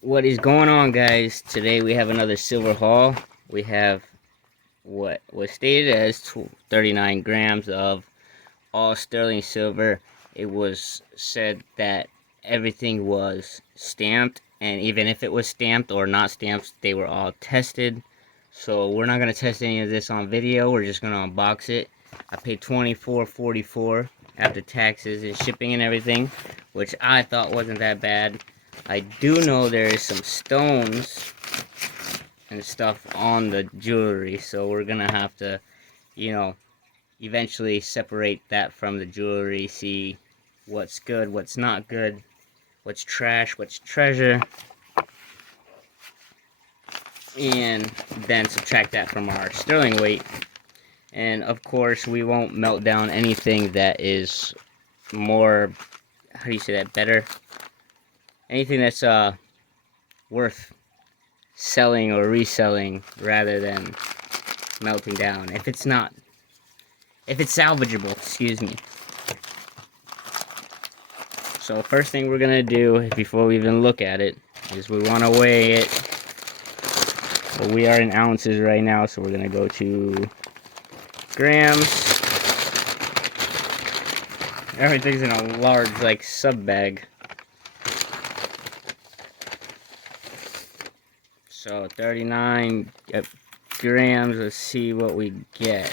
What is going on, guys? Today we have another silver haul. We have what was stated as 39 grams of all sterling silver. It was said that everything was stamped, and even if it was stamped or not stamped, they were all tested. So we're not going to test any of this on video. We're just going to unbox it. I paid $24.44 after taxes and shipping and everything, which I thought wasn't that bad. I do know there is some stones and stuff on the jewelry, so we're gonna have to, eventually separate that from the jewelry, see what's good, what's not good, what's trash, what's treasure, and then subtract that from our sterling weight. And of course, we won't melt down anything that is more, how do you say that, better? Anything that's worth selling or reselling rather than melting down. If it's salvageable, excuse me. So first thing we're gonna do before we even look at it is we want to weigh it. Well, we are in ounces right now, so we're gonna go to grams. Everything's in a large, like, sub bag. So 39 grams. Let's see what we get.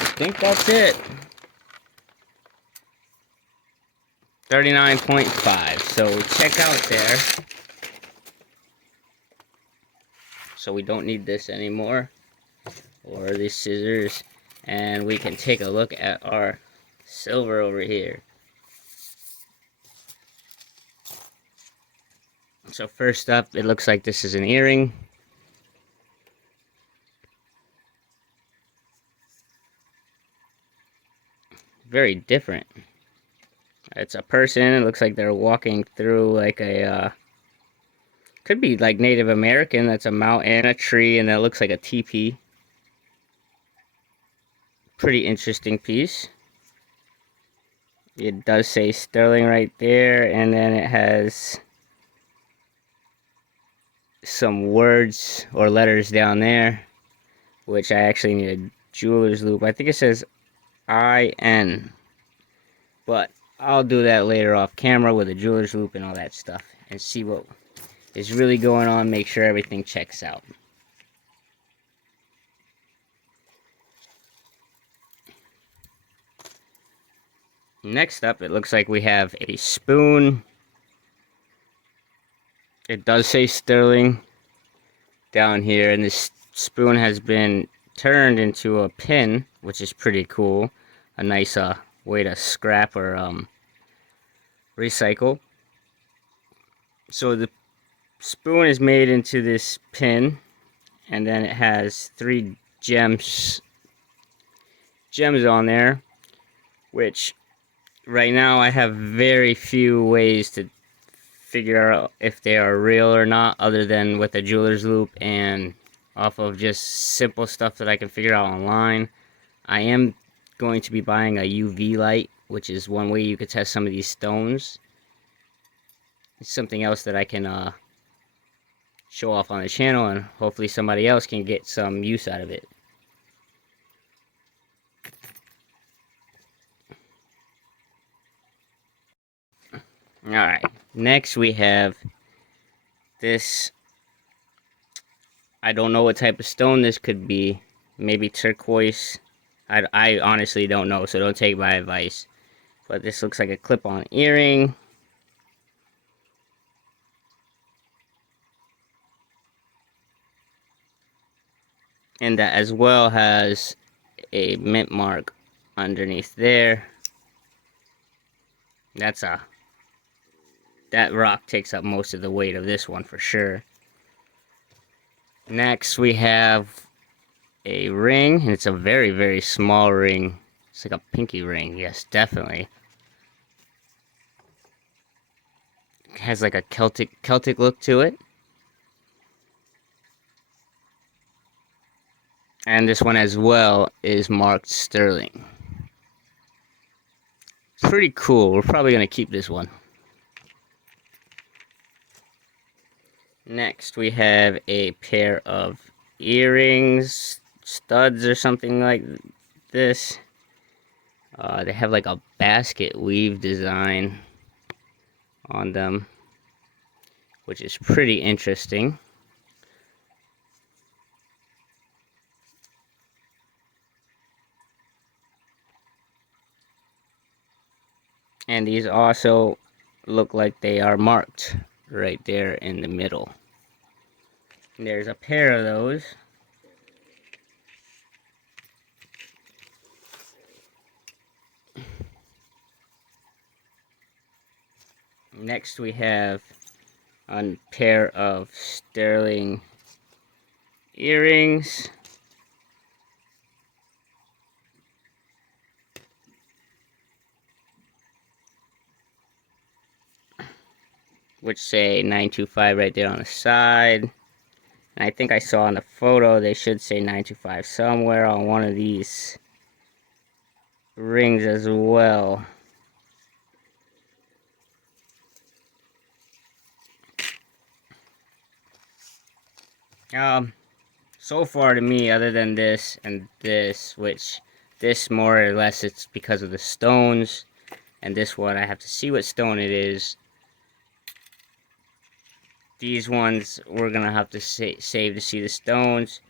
I think that's it. 39.5. So check out there. So we don't need this anymore, or these scissors, and we can take a look at our silver over here. So first up, it looks like this is an earring. Very different. It's a person. It looks like they're walking through like a could be like Native American. That's a mountain, a tree, and that looks like a teepee. Pretty interesting piece. It does say sterling right there, and then it has some words or letters down there, which I actually need a jeweler's loop. I think it says IN, but I'll do that later off camera with a jeweler's loop and all that stuff and see what is really going on, make sure everything checks out. Next up, it looks like we have a spoon. It does say sterling down here, and this spoon has been turned into a pin, which is pretty cool. A nice way to scrap or recycle. So the spoon is made into this pin, and then it has 3 gems on there, which right now I have very few ways to figure out if they are real or not, other than with a jeweler's loop and off of just simple stuff that I can figure out online. I am going to be buying a UV light, which is one way you could test some of these stones. It's something else that I can show off on the channel, and hopefully somebody else can get some use out of it. Alright, next we have this. I don't know what type of stone this could be. Maybe turquoise. I honestly don't know, so don't take my advice. But this looks like a clip-on earring. And that as well has a mint mark underneath there. That rock takes up most of the weight of this one for sure. Next we have a ring, and it's a very, very small ring. It's like a pinky ring, yes, definitely. has like a Celtic look to it. And this one as well is marked sterling. Pretty cool. We're probably going to keep this one. Next, we have a pair of earrings, studs or something like this. They have like a basket weave design on them, which is pretty interesting. And these also look like they are marked right there in the middle. And there's a pair of those. Next we have a pair of sterling earrings. Which say 925 right there on the side. And I think I saw in the photo they should say 925 somewhere on one of these rings as well. So far to me, other than this and this, which this more or less it's because of the stones, and this one I have to see what stone it is. These ones we're gonna have to save to see the stones,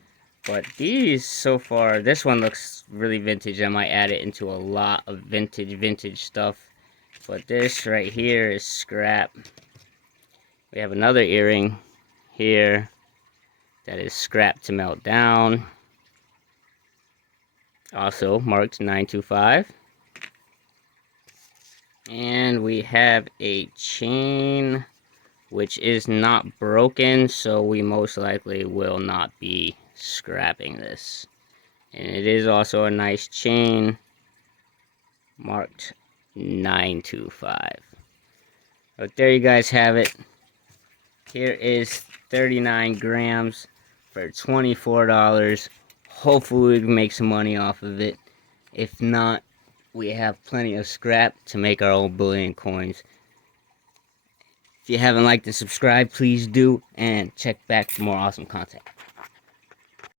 but these so far, this one looks really vintage. I might add it into a lot of vintage stuff, but this right here is scrap. We have another earring here that is scrap to melt down, also marked 925. And we have a chain which is not broken, so we most likely will not be scrapping this. And it is also a nice chain marked 925. But there you guys have it. Here is 39 grams for $24. Hopefully we can make some money off of it. If not, we have plenty of scrap to make our own bullion coins. If you haven't liked and subscribed, please do, and check back for more awesome content.